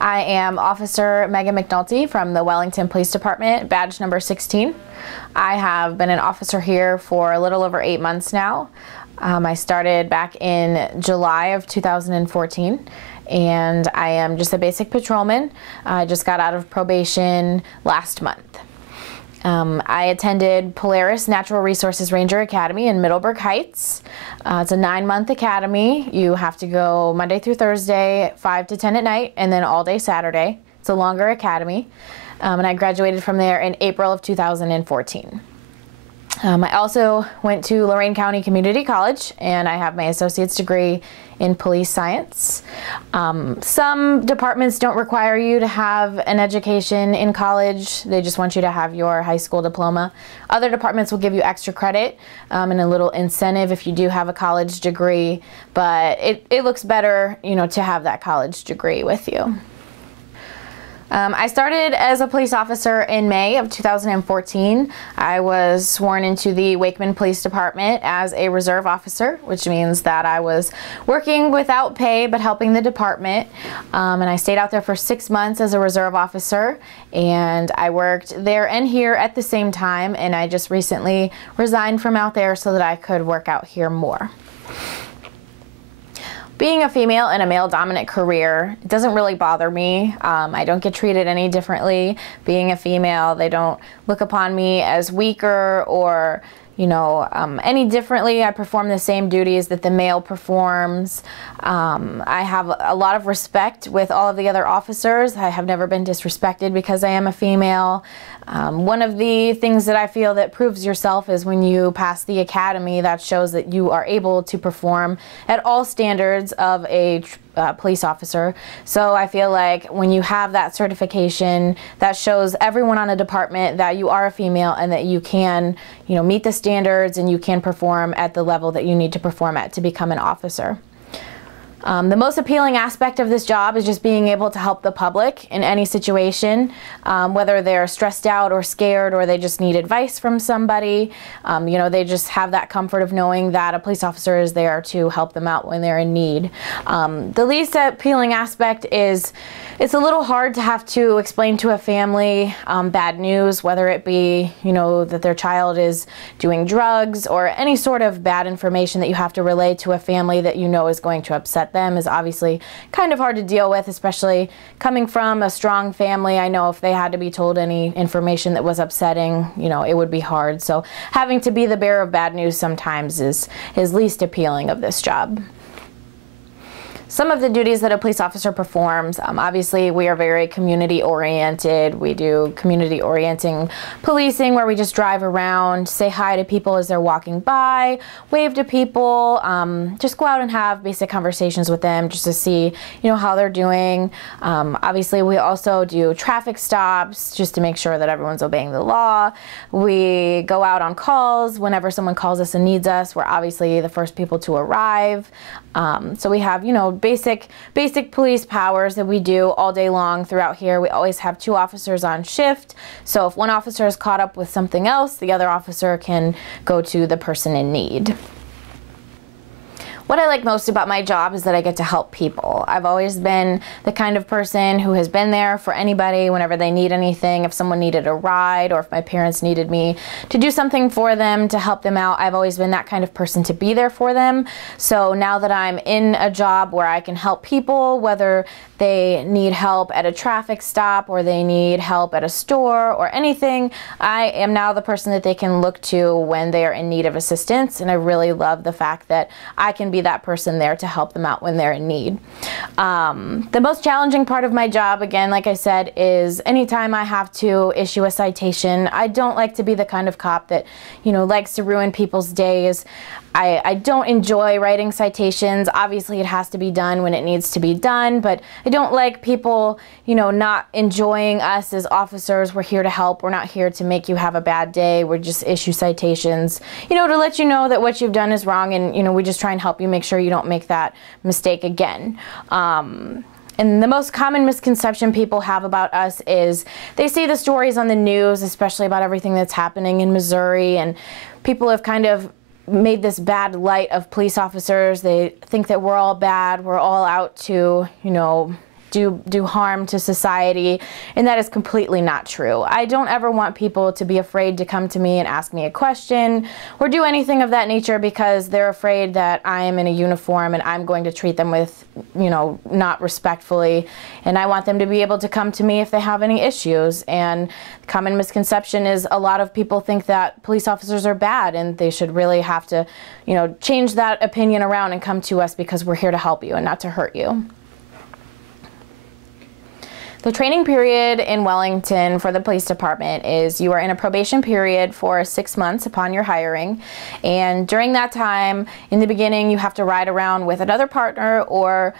I am Officer Megan McNulty from the Wellington Police Department, badge number 16. I have been an officer here for a little over 8 months now. I started back in July of 2014, and I am just a basic patrolman. I just got out of probation last month. I attended Polaris Natural Resources Ranger Academy in Middleburg Heights. It's a 9-month academy. You have to go Monday through Thursday, 5 to 10 at night, and then all day Saturday. It's a longer academy. And I graduated from there in April of 2014. I also went to Lorain County Community College, and I have my associate's degree in police science. Some departments don't require you to have an education in college. They just want you to have your high school diploma. Other departments will give you extra credit and a little incentive if you do have a college degree, but it looks better, to have that college degree with you. I started as a police officer in May of 2014. I was sworn into the Wakeman Police Department as a reserve officer, which means that I was working without pay but helping the department. And I stayed out there for 6 months as a reserve officer, and I worked there and here at the same time, and I just recently resigned from out there so that I could work out here more. Being a female in a male-dominant career, it doesn't really bother me. I don't get treated any differently. Being a female, they don't look upon me as weaker or any differently. I perform the same duties that the male performs. I have a lot of respect with all of the other officers. I have never been disrespected because I am a female. One of the things that I feel that proves yourself is when you pass the academy. That shows that you are able to perform at all standards of a police officer. So I feel like when you have that certification, that shows everyone on a department that you are a female and that you can, meet the standards and you can perform at the level that you need to perform at to become an officer. The most appealing aspect of this job is just being able to help the public in any situation, whether they're stressed out or scared or they just need advice from somebody. They just have that comfort of knowing that a police officer is there to help them out when they're in need. The least appealing aspect is it's a little hard to have to explain to a family bad news, whether it be, that their child is doing drugs or any sort of bad information that you have to relay to a family that is going to upset them is obviously kind of hard to deal with, especially coming from a strong family. I know if they had to be told any information that was upsetting, it would be hard. So having to be the bearer of bad news sometimes is least appealing of this job. Some of the duties that a police officer performs, obviously we are very community oriented. We do community orienting policing where we just drive around, say hi to people as they're walking by, wave to people, just go out and have basic conversations with them just to see, how they're doing. Obviously we also do traffic stops just to make sure that everyone's obeying the law. We go out on calls whenever someone calls us and needs us. We're obviously the first people to arrive. So we have, basic police powers that we do all day long throughout here. We always have 2 officers on shift. So if one officer is caught up with something else, the other officer can go to the person in need. What I like most about my job is that I get to help people. I've always been the kind of person who has been there for anybody whenever they need anything. If someone needed a ride or if my parents needed me to do something for them, to help them out, I've always been that kind of person to be there for them. So now that I'm in a job where I can help people, whether they need help at a traffic stop or they need help at a store or anything, I am now the person that they can look to when they are in need of assistance. And I really love the fact that I can be that person there to help them out when they're in need. The most challenging part of my job, again, like I said, is anytime I have to issue a citation. I don't like to be the kind of cop that, likes to ruin people's days. I don't enjoy writing citations. Obviously, it has to be done when it needs to be done, but I don't like people, not enjoying us as officers. We're here to help. We're not here to make you have a bad day. We're just issue citations, to let you know that what you've done is wrong, and, we just try and help you make sure you don't make that mistake again. And the most common misconception people have about us is they see the stories on the news, especially about everything that's happening in Missouri, and people have kind of made this bad light of police officers. They think that we're all bad, we're all out to, do harm to society, and that is completely not true. I don't ever want people to be afraid to come to me and ask me a question or do anything of that nature because they're afraid that I am in a uniform and I'm going to treat them with, not respectfully. And I want them to be able to come to me if they have any issues. And the common misconception is a lot of people think that police officers are bad, and they should really have to, change that opinion around and come to us because we're here to help you and not to hurt you. The training period in Wellington for the police department is you are in a probation period for 6 months upon your hiring, and during that time, in the beginning, you have to ride around with another partner or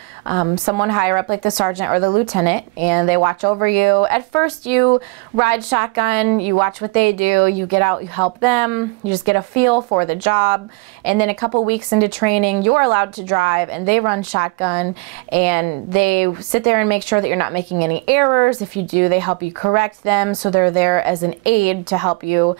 someone higher up like the sergeant or the lieutenant, and they watch over you. At first, you ride shotgun, you watch what they do, you get out, you help them, you just get a feel for the job, and then a couple weeks into training, you're allowed to drive, and they run shotgun, and they sit there and make sure that you're not making any errors. If you do, they help you correct them, so they're there as an aid to help you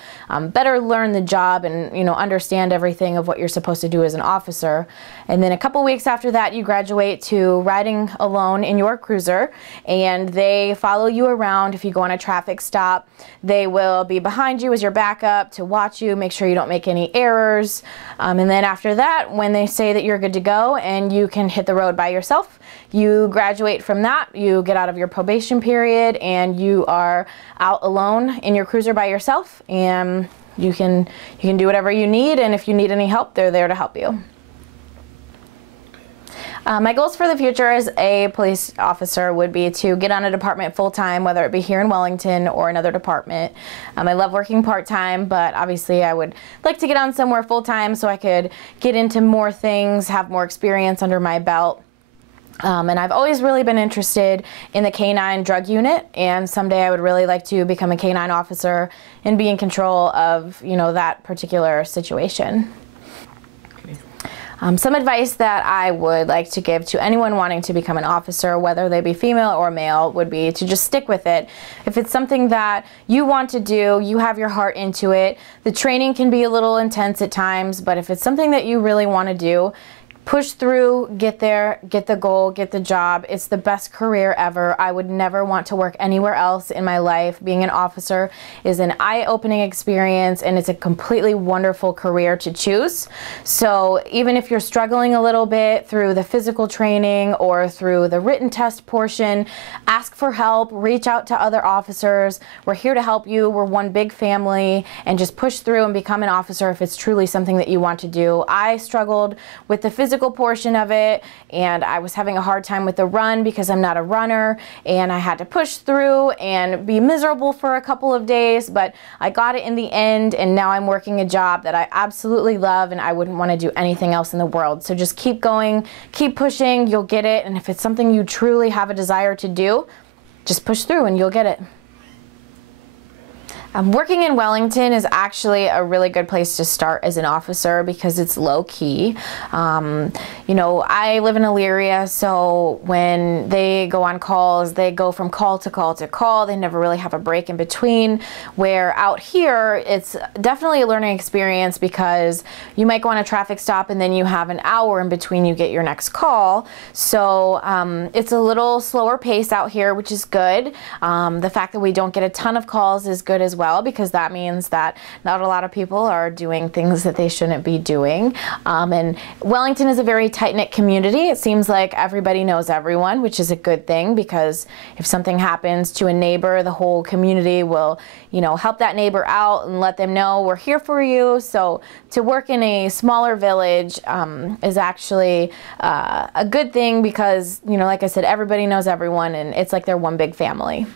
better learn the job and understand everything of what you're supposed to do as an officer. And then a couple weeks after that, you graduate to riding alone in your cruiser, and they follow you around. If you go on a traffic stop, they will be behind you as your backup to watch you, make sure you don't make any errors. And then after that, when they say that you're good to go and you can hit the road by yourself, you graduate from that, you get out of your probation period, and you are out alone in your cruiser by yourself, and you can do whatever you need, and if you need any help, they're there to help you. My goals for the future as a police officer would be to get on a department full-time, whether it be here in Wellington or another department. I love working part-time, but obviously I would like to get on somewhere full-time so I could get into more things, have more experience under my belt. And I've always really been interested in the K-9 drug unit, and someday I would really like to become a K-9 officer and be in control of, that particular situation. Some advice that I would like to give to anyone wanting to become an officer, whether they be female or male, would be to just stick with it. If it's something that you want to do, you have your heart into it, the training can be a little intense at times, but if it's something that you really want to do, push through, get there, get the goal, get the job. It's the best career ever. I would never want to work anywhere else in my life. Being an officer is an eye-opening experience, and it's a completely wonderful career to choose. So even if you're struggling a little bit through the physical training or through the written test portion, ask for help, reach out to other officers. We're here to help you. We're one big family, and just push through and become an officer if it's truly something that you want to do. I struggled with the physical portion of it, and I was having a hard time with the run because I'm not a runner, and I had to push through and be miserable for a couple of days, but I got it in the end, and now I'm working a job that I absolutely love, and I wouldn't want to do anything else in the world. So just keep going, keep pushing, you'll get it, and if it's something you truly have a desire to do, just push through and you'll get it. Working in Wellington is actually a really good place to start as an officer because it's low-key. I live in Elyria, so when they go on calls, they go from call to call to call. They never really have a break in between, where out here, it's definitely a learning experience because you might go on a traffic stop and then you have an hour in between you get your next call. So it's a little slower pace out here, which is good. The fact that we don't get a ton of calls is good as well, because that means that not a lot of people are doing things that they shouldn't be doing. And Wellington is a very tight-knit community. It seems like everybody knows everyone, which is a good thing, because if something happens to a neighbor, the whole community will, help that neighbor out and let them know we're here for you. So to work in a smaller village is actually a good thing because, like I said, everybody knows everyone, and it's like they're one big family.